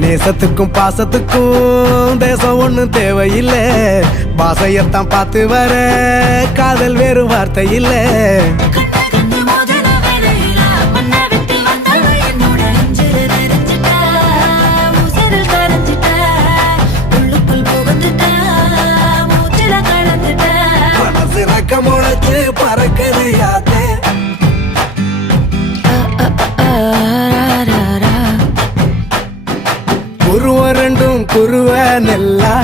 நேசத்துக்கும் பாசத்துக்கும் தேசம் ஒன்றும் தேவையில்லை. பாசையத்தான் பார்த்து வர காதல் வேறு வார்த்தை இல்லை பறக்கதையா உருவ ரெண்டும் குருவ நெல்லா